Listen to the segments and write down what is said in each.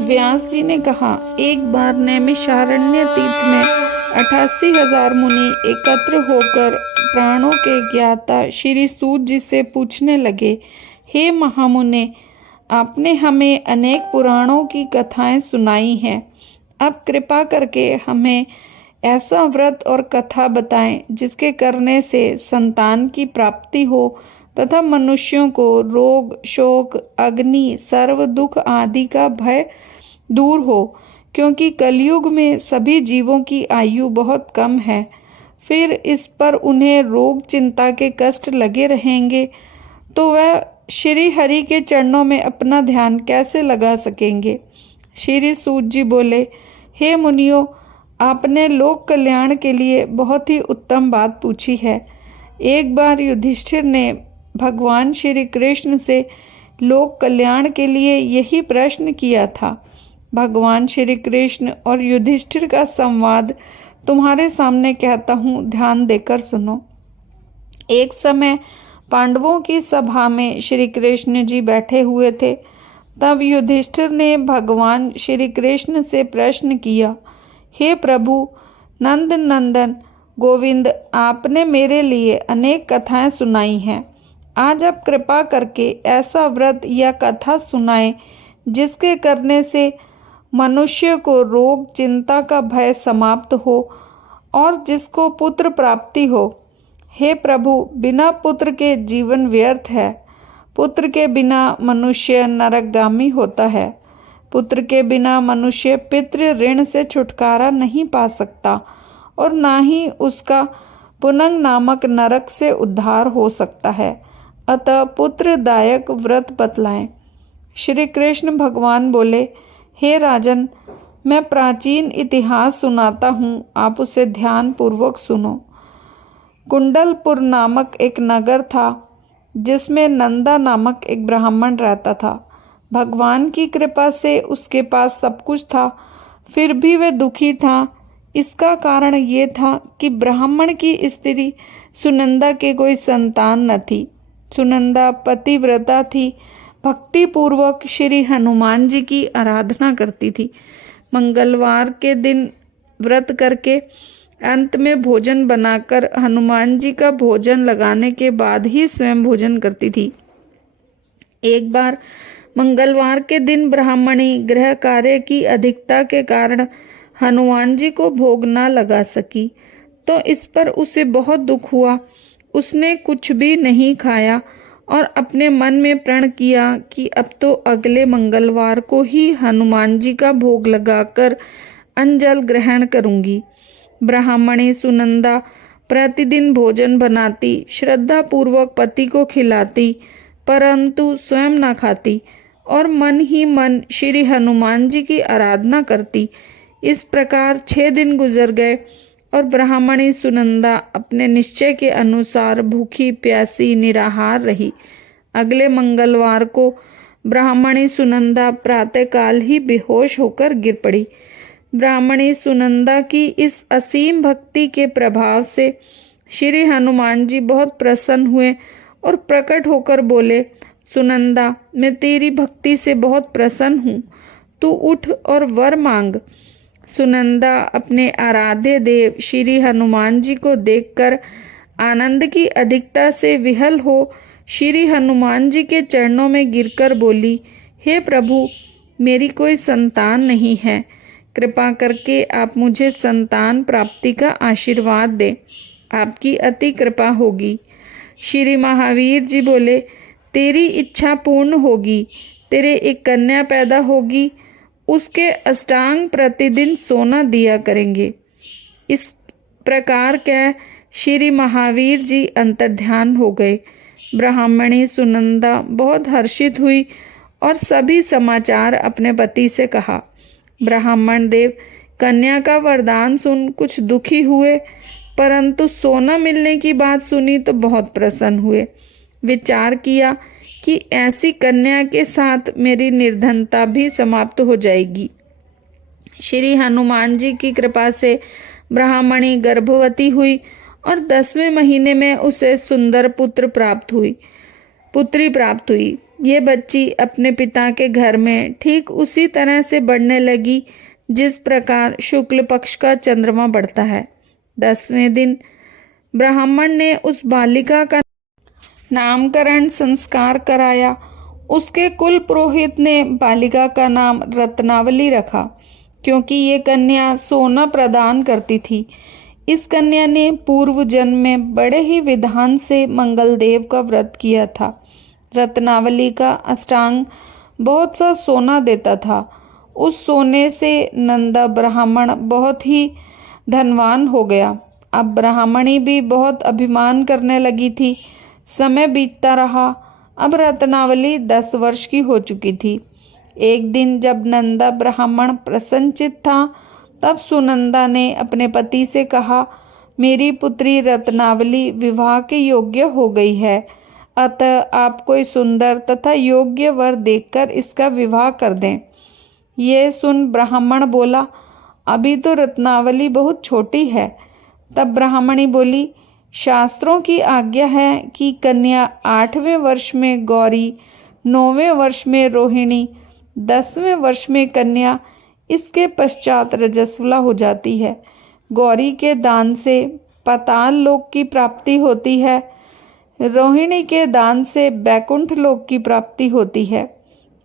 व्यास जी ने कहा, एक बार नैमिषारण्य तीर्थ में 88,000 मुनि एकत्र होकर प्राणों के ज्ञाता श्री सूत जी से पूछने लगे, हे महामुने, आपने हमें अनेक पुराणों की कथाएं सुनाई हैं। अब कृपा करके हमें ऐसा व्रत और कथा बताएं जिसके करने से संतान की प्राप्ति हो तथा मनुष्यों को रोग, शोक, अग्नि, सर्व दुख आदि का भय दूर हो, क्योंकि कलयुग में सभी जीवों की आयु बहुत कम है। फिर इस पर उन्हें रोग चिंता के कष्ट लगे रहेंगे तो वह श्री हरि के चरणों में अपना ध्यान कैसे लगा सकेंगे। श्री सूत जी बोले, हे मुनियों, आपने लोक कल्याण के लिए बहुत ही उत्तम बात पूछी है। एक बार युधिष्ठिर ने भगवान श्री कृष्ण से लोक कल्याण के लिए यही प्रश्न किया था। भगवान श्री कृष्ण और युधिष्ठिर का संवाद तुम्हारे सामने कहता हूँ, ध्यान देकर सुनो। एक समय पांडवों की सभा में श्री कृष्ण जी बैठे हुए थे। तब युधिष्ठिर ने भगवान श्री कृष्ण से प्रश्न किया, हे प्रभु नंद नंदन गोविंद, आपने मेरे लिए अनेक कथाएं सुनाई हैं। आज आप कृपा करके ऐसा व्रत या कथा सुनाएं जिसके करने से मनुष्य को रोग चिंता का भय समाप्त हो और जिसको पुत्र प्राप्ति हो। हे प्रभु, बिना पुत्र के जीवन व्यर्थ है। पुत्र के बिना मनुष्य नरकगामी होता है। पुत्र के बिना मनुष्य पितृ ऋण से छुटकारा नहीं पा सकता और ना ही उसका पुनंग नामक नरक से उद्धार हो सकता है। अतः पुत्रदायक व्रत बतलाएं। श्री कृष्ण भगवान बोले, हे राजन, मैं प्राचीन इतिहास सुनाता हूँ, आप उसे ध्यान पूर्वक सुनो। कुंडलपुर नामक एक नगर था जिसमें नंदा नामक एक ब्राह्मण रहता था। भगवान की कृपा से उसके पास सब कुछ था, फिर भी वह दुखी था। इसका कारण ये था कि ब्राह्मण की स्त्री सुनंदा के कोई संतान न थी। सुनंदा पतिव्रता थी, भक्ति पूर्वक श्री हनुमान जी की आराधना करती थी। मंगलवार के दिन व्रत करके अंत में भोजन बनाकर हनुमान जी का भोजन लगाने के बाद ही स्वयं भोजन करती थी। एक बार मंगलवार के दिन ब्राह्मणी गृह कार्य की अधिकता के कारण हनुमान जी को भोग न लगा सकी, तो इस पर उसे बहुत दुख हुआ। उसने कुछ भी नहीं खाया और अपने मन में प्रण किया कि अब तो अगले मंगलवार को ही हनुमान जी का भोग लगाकर अंजल ग्रहण करूंगी। ब्राह्मणी सुनंदा प्रतिदिन भोजन बनाती, श्रद्धा पूर्वक पति को खिलाती, परंतु स्वयं न खाती और मन ही मन श्री हनुमान जी की आराधना करती। इस प्रकार 6 दिन गुजर गए और ब्राह्मणी सुनंदा अपने निश्चय के अनुसार भूखी प्यासी निराहार रही। अगले मंगलवार को ब्राह्मणी सुनंदा प्रातःकाल ही बेहोश होकर गिर पड़ी। ब्राह्मणी सुनंदा की इस असीम भक्ति के प्रभाव से श्री हनुमान जी बहुत प्रसन्न हुए और प्रकट होकर बोले, सुनंदा, मैं तेरी भक्ति से बहुत प्रसन्न हूँ, तू उठ और वर मांग। सुनंदा अपने आराध्य देव श्री हनुमान जी को देखकर आनंद की अधिकता से विहल हो श्री हनुमान जी के चरणों में गिरकर बोली, हे प्रभु, मेरी कोई संतान नहीं है, कृपा करके आप मुझे संतान प्राप्ति का आशीर्वाद दें, आपकी अति कृपा होगी। श्री महावीर जी बोले, तेरी इच्छा पूर्ण होगी, तेरे एक कन्या पैदा होगी, उसके अष्टांग प्रतिदिन सोना दिया करेंगे। इस प्रकार कह श्री महावीर जी अंतर्ध्यान हो गए। ब्राह्मणी सुनंदा बहुत हर्षित हुई और सभी समाचार अपने पति से कहा। ब्राह्मण देव कन्या का वरदान सुन कुछ दुखी हुए, परंतु सोना मिलने की बात सुनी तो बहुत प्रसन्न हुए। विचार किया कि ऐसी कन्या के साथ मेरी निर्धनता भी समाप्त हो जाएगी। श्री हनुमान जी की कृपा से ब्राह्मणी गर्भवती हुई और 10वें महीने में उसे सुंदर पुत्री प्राप्त हुई। ये बच्ची अपने पिता के घर में ठीक उसी तरह से बढ़ने लगी जिस प्रकार शुक्ल पक्ष का चंद्रमा बढ़ता है। 10वें दिन ब्राह्मण ने उस बालिका का नामकरण संस्कार कराया। उसके कुल पुरोहित ने बालिका का नाम रत्नावली रखा, क्योंकि ये कन्या सोना प्रदान करती थी। इस कन्या ने पूर्व जन्म में बड़े ही विधान से मंगलदेव का व्रत किया था। रत्नावली का अष्टांग बहुत सा सोना देता था। उस सोने से नंदा ब्राह्मण बहुत ही धनवान हो गया। अब ब्राह्मणी भी बहुत अभिमान करने लगी थी। समय बीतता रहा। अब रत्नावली 10 वर्ष की हो चुकी थी। एक दिन जब नंदा ब्राह्मण प्रसन्नचित्त था, तब सुनंदा ने अपने पति से कहा, मेरी पुत्री रत्नावली विवाह के योग्य हो गई है, अतः आप कोई सुंदर तथा योग्य वर देखकर इसका विवाह कर दें। ये सुन ब्राह्मण बोला, अभी तो रत्नावली बहुत छोटी है। तब ब्राह्मणी बोली, शास्त्रों की आज्ञा है कि कन्या 8वें वर्ष में गौरी, 9वें वर्ष में रोहिणी, 10वें वर्ष में कन्या, इसके पश्चात रजस्वला हो जाती है। गौरी के दान से पाताल लोक की प्राप्ति होती है, रोहिणी के दान से बैकुंठ लोक की प्राप्ति होती है,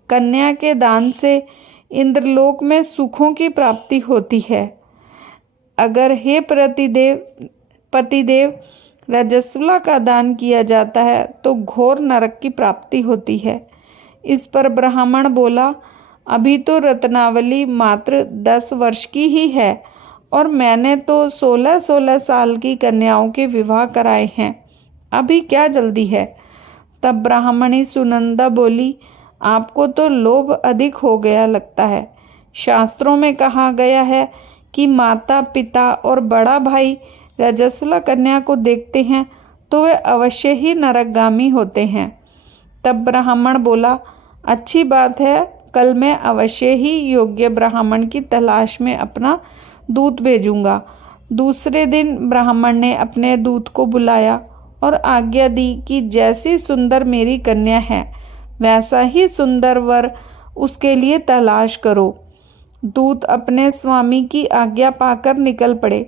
कन्या के दान से इंद्रलोक में सुखों की प्राप्ति होती है। अगर हे पतिदेव रजस्वला का दान किया जाता है तो घोर नरक की प्राप्ति होती है। इस पर ब्राह्मण बोला, अभी तो रत्नावली मात्र 10 वर्ष की ही है और मैंने तो 16-16 साल की कन्याओं के विवाह कराए हैं, अभी क्या जल्दी है। तब ब्राह्मणी सुनंदा बोली, आपको तो लोभ अधिक हो गया लगता है। शास्त्रों में कहा गया है कि माता पिता और बड़ा भाई रजस्वला कन्या को देखते हैं तो वे अवश्य ही नरकगामी होते हैं। तब ब्राह्मण बोला, अच्छी बात है, कल मैं अवश्य ही योग्य ब्राह्मण की तलाश में अपना दूत भेजूंगा। दूसरे दिन ब्राह्मण ने अपने दूत को बुलाया और आज्ञा दी कि जैसी सुंदर मेरी कन्या है वैसा ही सुंदर वर उसके लिए तलाश करो। दूत अपने स्वामी की आज्ञा पाकर निकल पड़े।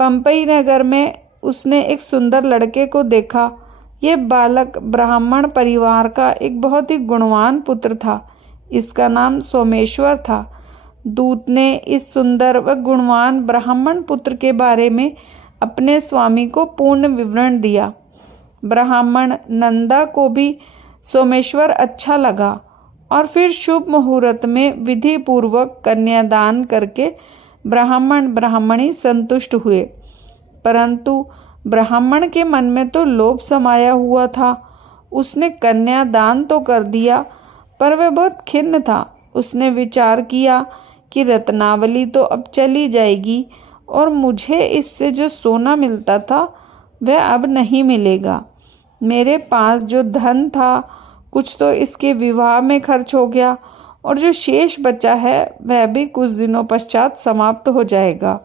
पंपई नगर में उसने एक सुंदर लड़के को देखा। यह बालक ब्राह्मण परिवार का एक बहुत ही गुणवान पुत्र था। इसका नाम सोमेश्वर था। दूत ने इस सुंदर व गुणवान ब्राह्मण पुत्र के बारे में अपने स्वामी को पूर्ण विवरण दिया। ब्राह्मण नंदा को भी सोमेश्वर अच्छा लगा और फिर शुभ मुहूर्त में विधि पूर्वक कन्यादान करके ब्राह्मण ब्राह्मणी संतुष्ट हुए। परंतु ब्राह्मण के मन में तो लोभ समाया हुआ था। उसने कन्यादान तो कर दिया, पर वह बहुत खिन्न था। उसने विचार किया कि रत्नावली तो अब चली जाएगी और मुझे इससे जो सोना मिलता था वह अब नहीं मिलेगा। मेरे पास जो धन था कुछ तो इसके विवाह में खर्च हो गया और जो शेष बचा है वह भी कुछ दिनों पश्चात समाप्त हो जाएगा।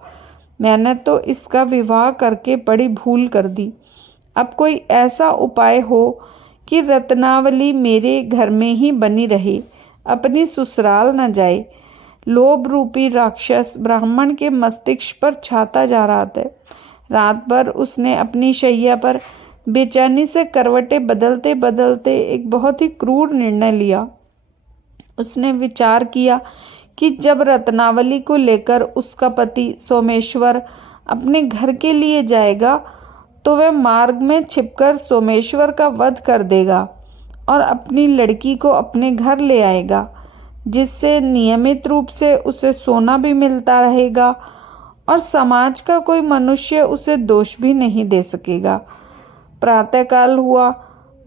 मैंने तो इसका विवाह करके बड़ी भूल कर दी। अब कोई ऐसा उपाय हो कि रत्नावली मेरे घर में ही बनी रहे, अपनी ससुराल न जाए। लोभ रूपी राक्षस ब्राह्मण के मस्तिष्क पर छाता जा रहा था। रात भर उसने अपनी शैया पर बेचैनी से करवटें बदलते बदलते एक बहुत ही क्रूर निर्णय लिया। उसने विचार किया कि जब रत्नावली को लेकर उसका पति सोमेश्वर अपने घर के लिए जाएगा तो वह मार्ग में छिपकर सोमेश्वर का वध कर देगा और अपनी लड़की को अपने घर ले आएगा, जिससे नियमित रूप से उसे सोना भी मिलता रहेगा और समाज का कोई मनुष्य उसे दोष भी नहीं दे सकेगा। प्रातःकाल हुआ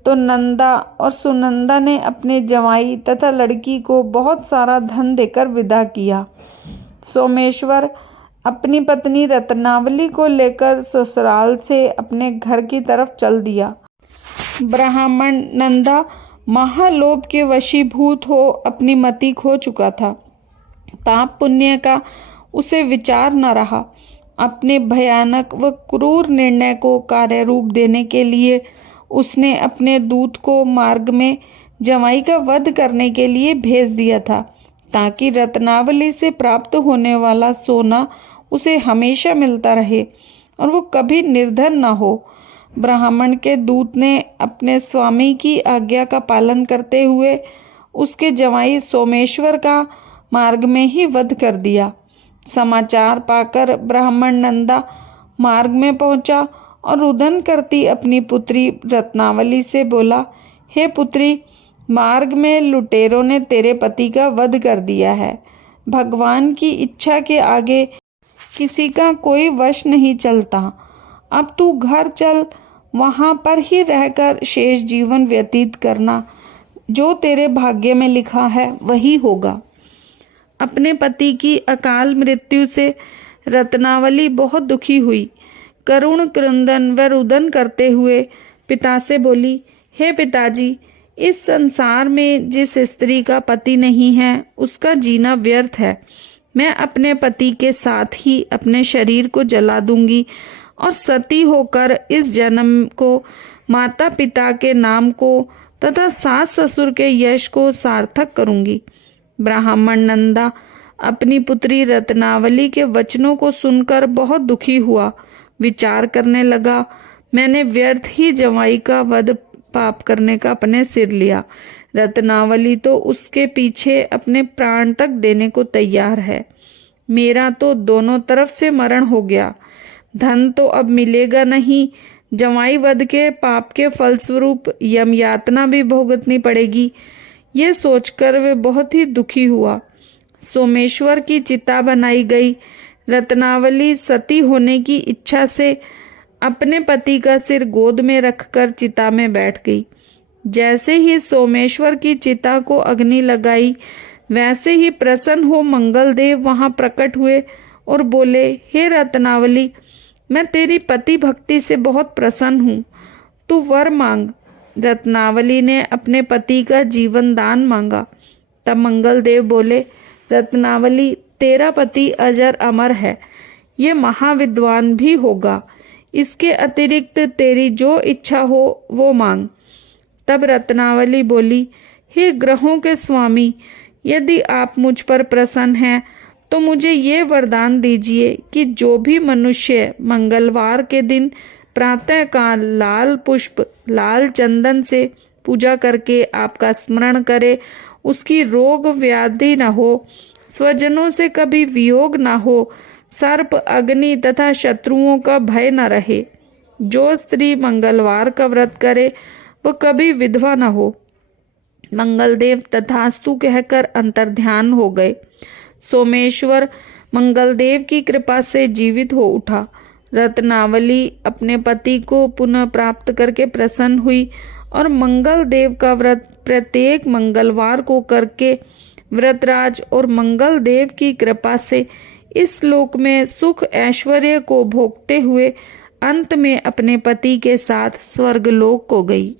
तो नंदा और सुनंदा ने अपने जवाई तथा लड़की को बहुत सारा धन देकर विदा किया। सोमेश्वर अपनी पत्नी रत्नावली को लेकर ससुराल से अपने घर की तरफ चल दिया। ब्राह्मण नंदा महालोभ के वशीभूत हो अपनी मति खो चुका था। पाप पुण्य का उसे विचार न रहा। अपने भयानक व क्रूर निर्णय को कार्य रूप देने के लिए उसने अपने दूत को मार्ग में जमाई का वध करने के लिए भेज दिया था, ताकि रत्नावली से प्राप्त होने वाला सोना उसे हमेशा मिलता रहे और वो कभी निर्धन न हो। ब्राह्मण के दूत ने अपने स्वामी की आज्ञा का पालन करते हुए उसके जमाई सोमेश्वर का मार्ग में ही वध कर दिया। समाचार पाकर ब्राह्मण नंदा मार्ग में पहुंचा और रुदन करती अपनी पुत्री रत्नावली से बोला, हे पुत्री, मार्ग में लुटेरों ने तेरे पति का वध कर दिया है। भगवान की इच्छा के आगे किसी का कोई वश नहीं चलता। अब तू घर चल, वहाँ पर ही रहकर शेष जीवन व्यतीत करना। जो तेरे भाग्य में लिखा है वही होगा। अपने पति की अकाल मृत्यु से रत्नावली बहुत दुखी हुई। करुण क्रंदन व रुदन करते हुए पिता से बोली, हे पिताजी, इस संसार में जिस स्त्री का पति नहीं है उसका जीना व्यर्थ है। मैं अपने पति के साथ ही अपने शरीर को जला दूंगी और सती होकर इस जन्म को, माता पिता के नाम को तथा सास ससुर के यश को सार्थक करूंगी। ब्राह्मण नंदा अपनी पुत्री रत्नावली के वचनों को सुनकर बहुत दुखी हुआ। विचार करने लगा, मैंने व्यर्थ ही जमाई का वध पाप करने का अपने सिर लिया। रत्नावली तो उसके पीछे अपने प्राण तक देने को तैयार है। मेरा तो दोनों तरफ से मरण हो गया। धन तो अब मिलेगा नहीं। जमाई वध के पाप के फलस्वरूप यम यातना भी भुगतनी पड़ेगी। ये सोचकर वे बहुत ही दुखी हुआ। सोमेश्वर की चिता बनाई गई। रत्नावली सती होने की इच्छा से अपने पति का सिर गोद में रखकर चिता में बैठ गई। जैसे ही सोमेश्वर की चिता को अग्नि लगाई, वैसे ही प्रसन्न हो मंगलदेव वहां प्रकट हुए और बोले, हे रत्नावली, मैं तेरी पति भक्ति से बहुत प्रसन्न हूँ, तू वर मांग। रत्नावली ने अपने पति का जीवन दान मांगा। तब मंगलदेव बोले, रत्नावली, तेरा पति अजर अमर है, ये महाविद्वान भी होगा। इसके अतिरिक्त तेरी जो इच्छा हो वो मांग। तब रत्नावली बोली, हे ग्रहों के स्वामी, यदि आप मुझ पर प्रसन्न हैं तो मुझे ये वरदान दीजिए कि जो भी मनुष्य मंगलवार के दिन प्रातःकाल लाल पुष्प, लाल चंदन से पूजा करके आपका स्मरण करे, उसकी रोग व्याधि न हो, स्वजनों से कभी वियोग न हो, सर्प, अग्नि तथा शत्रुओं का भय न रहे। जो स्त्री मंगलवार का व्रत करे वो कभी विधवा न हो। मंगलदेव तथास्तु कहकर अंतर्ध्यान हो गए। सोमेश्वर मंगलदेव की कृपा से जीवित हो उठा। रत्नावली अपने पति को पुनः प्राप्त करके प्रसन्न हुई और मंगलदेव का व्रत प्रत्येक मंगलवार को करके व्रतराज और मंगलदेव की कृपा से इस लोक में सुख ऐश्वर्य को भोगते हुए अंत में अपने पति के साथ स्वर्गलोक को गई।